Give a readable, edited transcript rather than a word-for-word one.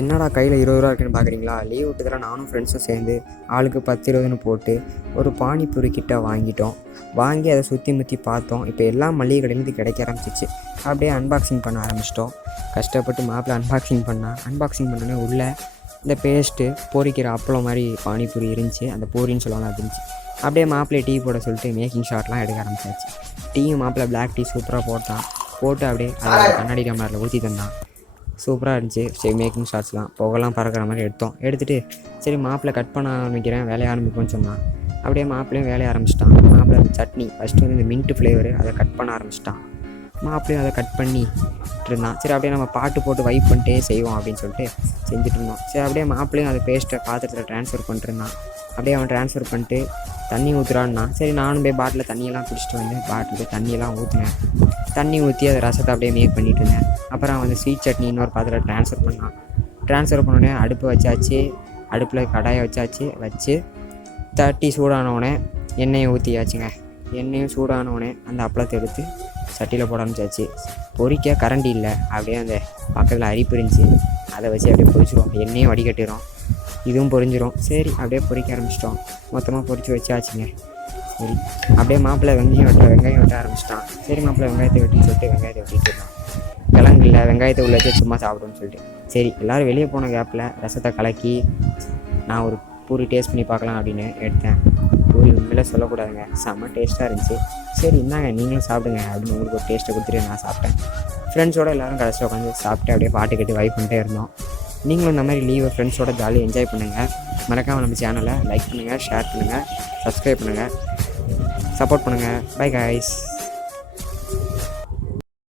என்னடா கையில் 20 ரூபா இருக்குன்னு பார்க்குறீங்களா? லீவ் விட்டதில் நானும் ஃப்ரெண்ட்ஸும் சேர்ந்து ஆளுக்கு 10 20ன்னு போட்டு ஒரு பானிபூரி கிட்ட வாங்கிட்டோம். வாங்கி அதை சுற்றி முற்றி பார்த்தோம். இப்போ எல்லாம் மளிகை கடையிலேருந்து கிடைக்க ஆரம்பிச்சிச்சு. அப்படியே அன்பாக்சிங் பண்ண ஆரம்பிச்சிட்டோம். கஷ்டப்பட்டு மாப்பிள்ளை அன்பாக்சிங் பண்ணோன்னே உள்ளே இந்த பேஸ்ட்டு பொரிக்கிற அப்பளம் மாதிரி பானிபூரி இருந்துச்சு. அந்த பூரின்னு சொல்லுவாங்க, அது இருந்துச்சு. அப்படியே மாப்பிள்ளையை டீ போட சொல்லிட்டு மேக்கிங் ஷாட்லாம் எடுக்க ஆரம்பிச்சாச்சு. டீயும் மாப்பிள்ளை பிளாக் டீ சூப்பராக போட்டு அப்படியே அதை கண்ணாடி டம்ளரில் ஊற்றி தந்தான். சூப்பராக இருந்துச்சு. சரி, மேக்கிங் ஷாட்ஸ்லாம் புகைலாம் பறக்கிற மாதிரி எடுத்துகிட்டு சரி மாப்பிள்ளை கட் பண்ண ஆரம்பிக்கிறேன், வேலையை ஆரம்பிப்போன்னு சொன்னான். அப்படியே மாப்பிள்ளையும் வேலையை ஆரம்பிச்சிட்டான். மாப்பிள்ளை அந்த சட்னி ஃபஸ்ட்டு வந்து இந்த மின்ட்டு ஃப்ளேவரு அதை கட் பண்ண ஆரம்பிச்சிட்டான். மாப்பிள்ளையும் அதை கட் பண்ணிட்டு இருந்தான். சரி, அப்படியே நம்ம பாட்டு போட்டு வைப் பண்ணிட்டே செய்வோம் அப்படின்னு சொல்லிட்டு செஞ்சுட்டு இருந்தோம். சரி, அப்படியே மாப்பிள்ளையும் அதை பேஸ்ட்டை பாத்திரத்தில் ட்ரான்ஸ்ஃபர் பண்ணிட்டுருந்தான். அப்படியே அவன் ட்ரான்ஸ்ஃபர் பண்ணிட்டு தண்ணி ஊற்றுறான்னா, சரி நானும் போய் பாட்டில் தண்ணியெல்லாம் குடிச்சிட்டு வந்து பாட்டில் தண்ணியெல்லாம் ஊற்றினேன். தண்ணி ஊற்றி அதை ரசத்தை அப்படியே மேக் பண்ணிகிட்டு இருந்தேன். அப்புறம் வந்து ஸ்வீட் சட்னி இன்னொரு பாத்திரம் ட்ரான்ஸ்ஃபர் பண்ணோடனே அடுப்பு வச்சாச்சு. அடுப்பில் கடாயை வச்சு தட்டி சூடானவுடனே எண்ணெயை ஊற்றியாச்சுங்க. எண்ணெயும் சூடானவுடனே அந்த அப்பளத்தை எடுத்து சட்டியில் போட ஆரம்பிச்சாச்சு. பொரிக்க கரண்டி இல்லை, அப்படியே அந்த பக்கத்தில் அரிப்பு இருந்துச்சு. அதை வச்சு அப்படியே பொரிச்சிடும். எண்ணெயும் வடிகட்டிடும், இதுவும் பொரிஞ்சிடும். சரி, அப்படியே பொரிக்க ஆரம்பிச்சிட்டோம். மொத்தமாக பொரித்து வச்சாச்சுங்க. சரி, அப்படியே மாப்பிள்ளை வெங்காயம் வெட்ட ஆரம்பிச்சிட்டான். சரி, மாப்பிள்ளை வெங்காயத்தை வெட்டின்னு சொல்லிட்டு வெங்காயத்தை வெட்டிட்டு இருந்தான். கிழங்கு இல்லை, வெங்காயத்தை உள்ள வச்சு சும்மா சாப்பிடுன்னு சொல்லிட்டு சரி எல்லோரும் வெளியே போன கேப்பில் ரசத்தை கலக்கி நான் ஒரு பூரி டேஸ்ட் பண்ணி பார்க்கலாம் அப்படின்னு எடுத்தேன். பூரி உண்மையில சொல்லக்கூடாதுங்க, செம்ம டேஸ்ட்டாக இருந்துச்சு. சரி இந்தாங்க நீங்களும் சாப்பிடுங்க அப்படின்னு உங்களுக்கு ஒரு டேஸ்ட்டை கொடுத்துட்டு நான் சாப்பிட்டேன். ஃப்ரெண்ட்ஸோடு எல்லோரும் கடைசியில் உட்காந்து சாப்பிட்டு அப்படியே பாட்டு கேட்டு வைப் பண்ணிட்டே இருந்தோம். நீங்களும் இந்த மாதிரி லீவை ஃப்ரெண்ட்ஸோட ஜாலியாக என்ஜாய் பண்ணுங்கள். மறக்காமல் நம்ம சேனலை லைக் பண்ணுங்கள், ஷேர் பண்ணுங்கள், சப்ஸ்கிரைப் பண்ணுங்கள், சப்போர்ட் பண்ணுங்கள். Bye guys.